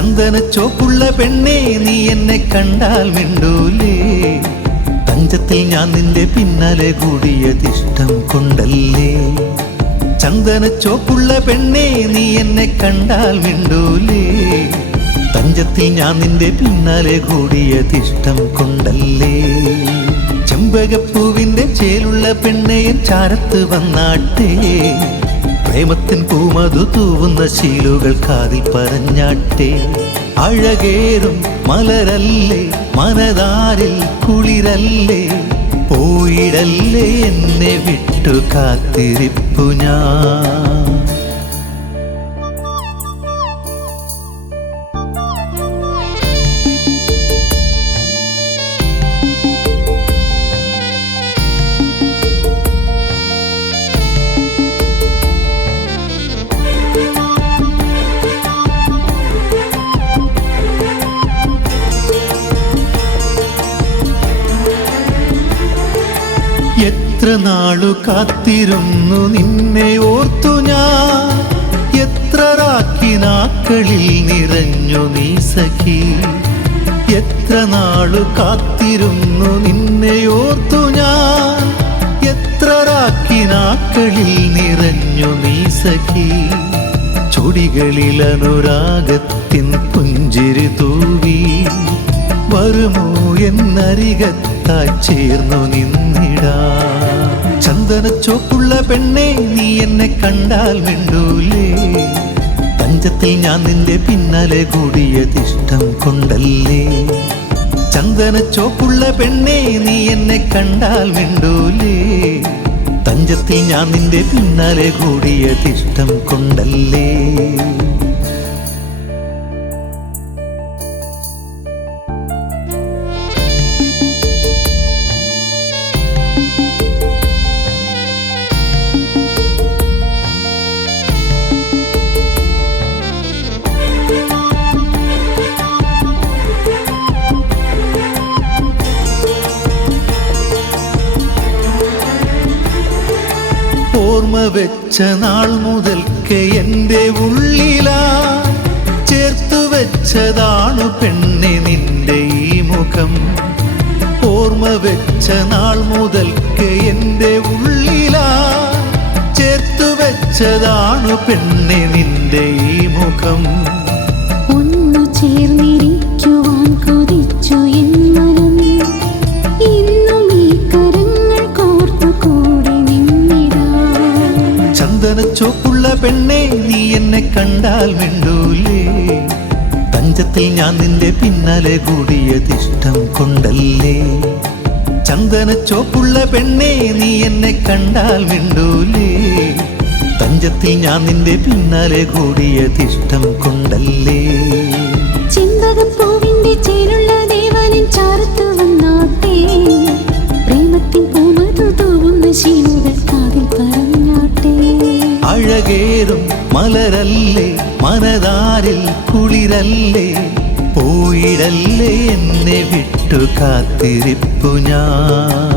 ചന്ദനച്ചോപ്പുള്ള പെണ്ണേ നീ എന്നെ കണ്ടാൽ മിണ്ടൂലേ, തഞ്ചത്തിൽ ഞാൻ നിന്റെ പിന്നാലെ കൂടിയതിഷ്ടം കൊണ്ടല്ലേ. ചന്ദനച്ചോപ്പുള്ള പെണ്ണേ നീ എന്നെ കണ്ടാൽ മിണ്ടൂലേ, തഞ്ചത്തിൽ ഞാൻ നിന്റെ പിന്നാലെ കൂടിയതിഷ്ടം കൊണ്ടല്ലേ. ചെമ്പകപ്പൂവിന്റെ ചേലുള്ള പെണ്ണേയൻ ചാരത്ത് വന്നാട്ടേ, പ്രേമത്തിൻ പൂമധു തൂവുന്ന ശീലുകൾ കാതിൽ പറഞ്ഞാട്ടെ. അഴകേറും മലരല്ലേ മനതാരിൽ കുളിരല്ലേ, പോയിടല്ലേ എന്നെ വിട്ടു കാത്തിരിപ്പു ഞാൻ. എത്ര നാളു കാത്തിരുന്നു നിന്നെ ഓർത്തു ഞാൻ, എത്ര രാക്കിനാക്കളിൽ നിറഞ്ഞു നീ സഖി. എത്ര നാളു കാത്തിരുന്നു നിന്നെ ഓർത്തു ഞാൻ, എത്ര രാക്കിനാക്കളിൽ നിറഞ്ഞു നീ സഖി. ചൊടികളിൽ അനുരാഗത്തിൻ പുഞ്ചിരി തൂവി, വരുമോ എന്നരികത്തായി ചേർന്നു നിന്നിടാ. ചന്ദനച്ചോപ്പുള്ള പെണ്ണേ നീ എന്നെ കണ്ടാൽ മിണ്ടൂലേ, തഞ്ചത്തിൽ ഞാൻ നിന്റെ പിന്നാലെ കൂടിയതിഷ്ടം കൊണ്ടല്ലേ. ചന്ദനച്ചോപ്പുള്ള പെണ്ണേ നീ എന്നെ കണ്ടാൽ മിണ്ടൂലേ, തഞ്ചത്തിൽ ഞാൻ നിന്റെ പിന്നാലെ കൂടിയതിഷ്ടം കൊണ്ടല്ലേ. ഓർമ്മ വെച്ച നാൾ മുതൽക്ക് എൻ്റെ ഉള്ളിലാ, ചേർത്തു വെച്ചതാണു പെണ്ണെ നിന്റെ ഈ മുഖം. ഓർമ്മ വെച്ച നാൾ മുതൽക്ക് എൻ്റെ ഉള്ളിലാ, ചേർത്തു വെച്ചതാണു പെണ്ണെ നിന്റെ ഈ മുഖം. ഒന്നു ചേർന്നിരിക്കുവാൻ കൊതിച്ചു എൻ മനം, ഇന്നും ഈ കരങ്ങൾ കോർത്തു കൂടി നിന്നിടാ. ചന്ദനച്ചോപ്പുള്ള പെണ്ണേ നീ എന്നെ കണ്ടാൽ മിണ്ടൂലേ, തഞ്ചത്തിൽ ഞാൻ നിന്റെ പിന്നാലെ കൂടിയതിഷ്ടം കൊണ്ടല്ലേ. ചന്ദനച്ചോപ്പുള്ള പെണ്ണേ നീ എന്നെ കണ്ടാൽ മിണ്ടൂലേ, തഞ്ചത്തിൽ ഞാൻ നിന്റെ പിന്നാലെ കൂടിയതിഷ്ടം കൊണ്ടല്ലേ. ചെമ്പകപ്പൂവിന്റെ ചേലുള്ള ദേവനിൻ ചാരത്ത് വന്നാട്ടെ, പ്രേമത്തിൻ പൂമധു തൂവുന്ന ശീലുകൾ കാതിൽ പറഞ്ഞാട്ടെ. അഴകേറും മലരല്ലേ മനതാരിൽ കുളിരല്ലേ, പോയിടല്ലേ എന്നെ വിട്ടു കാത്തിരിപ്പു ഞാൻ.